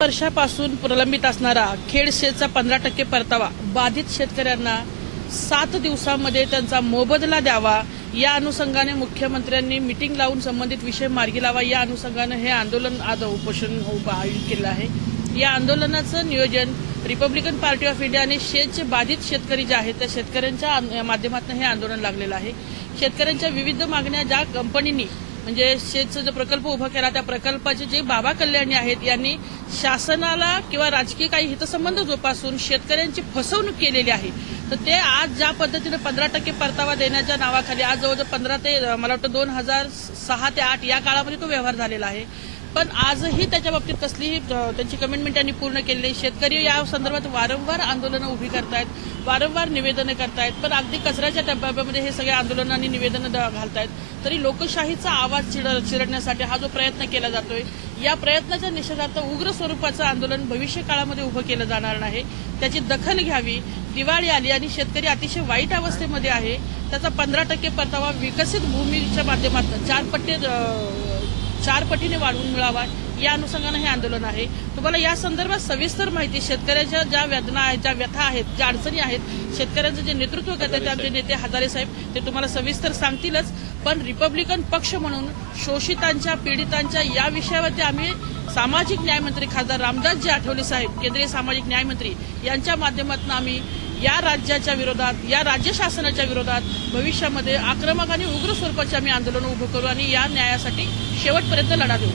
वर्षापासून प्रलंबित असणारा खेड सेसचा 15% परतावा बाधित शेतकऱ्यांना 7 दिवसांमध्ये त्यांचा मोबदला द्यावा, या अनुषंगाने मुख्यमंत्र्यांनी मीटिंग लावून संबंधित विषय मार्गी लावा, या अनुषंगाने हे आंदोलन आज उपोषण आयोजित केलं आहे। या आंदोलनाचं नियोजन रिपब्लिकन पार्टी ऑफ इंडिया आणि शेतचे बाधित शेतकरी जे आहेत त्या शेतकऱ्यांच्या माध्यमातून हे आंदोलन लागलेलं आहे। शेतकऱ्यांच्या विविध मागण्या ज्या कंपनींनी म्हणजे शेतचा जो प्रकल्प उभा केला त्या प्रकल्पाचे जे बाबा कल्याणी आहेत यांनी शासनाला किंवा राजकीय काही हितसंबंध जोपासून शेतकऱ्यांची फसवणूक केलेली आहे, तर ते आज ज्या पद्धतीने 15% परतावा देण्याच्या नावाखाली आज जवळजवळ 15 ते मला वाटतं 2006 ते 8 या काळामध्ये तो व्यवहार झालेला आहे, पण आजही त्याच्या बाबतीत कसलीही त्यांची कमिटमेंट त्यांनी पूर्ण केली नाही। शेतकरी या संदर्भात वारंवार आंदोलनं उभी करतायत, वारंवार निवेदनं करतायत, पण अगदी कचऱ्याच्या डब्यामध्ये हे सगळे आंदोलनांनी निवेदनं घालतायत। तरी लोकशाहीचा आवाज चिरडण्यासाठी हा जो प्रयत्न केला जातोय, या प्रयत्नाच्या निषेधार्थ उग्र स्वरूपाचं आंदोलन भविष्य काळामध्ये उभं केलं जाणार नाही, त्याची दखल घ्यावी। दिवाळी आली आणि शेतकरी अतिशय वाईट अवस्थेमध्ये आहे, त्याचा 15% परतावा विकसित भूमीच्या माध्यमातून 4 पटीने वाढवून मिळावा, या अनुषंगाने हे आंदोलन आहे। तुम्हाला या संदर्भात सविस्तर माहिती शेतकऱ्याच्या ज्या वेदना आहेत, ज्या व्यथा आहेत, ज्या अडचणी आहेत, शेतकऱ्यांचं जे नेतृत्व करतात आमचे नेते हजारे साहेब ते तुम्हाला सविस्तर सांगतीलच, पण रिपब्लिकन पक्ष म्हणून शोषितांच्या पीडितांच्या या विषयावरती आम्ही सामाजिक न्यायमंत्री खासदार रामदासजी आठवले साहेब, केंद्रीय सामाजिक न्यायमंत्री यांच्या माध्यमातून आम्ही या राज्याच्या विरोधात, या राज्य शासनाच्या विरोधात भविष्यामध्ये आक्रमक आणि उग्र स्वरूपाचे आम्ही आंदोलन उभं करू आणि या न्यायासाठी शेवटपर्यंत लढा देऊ।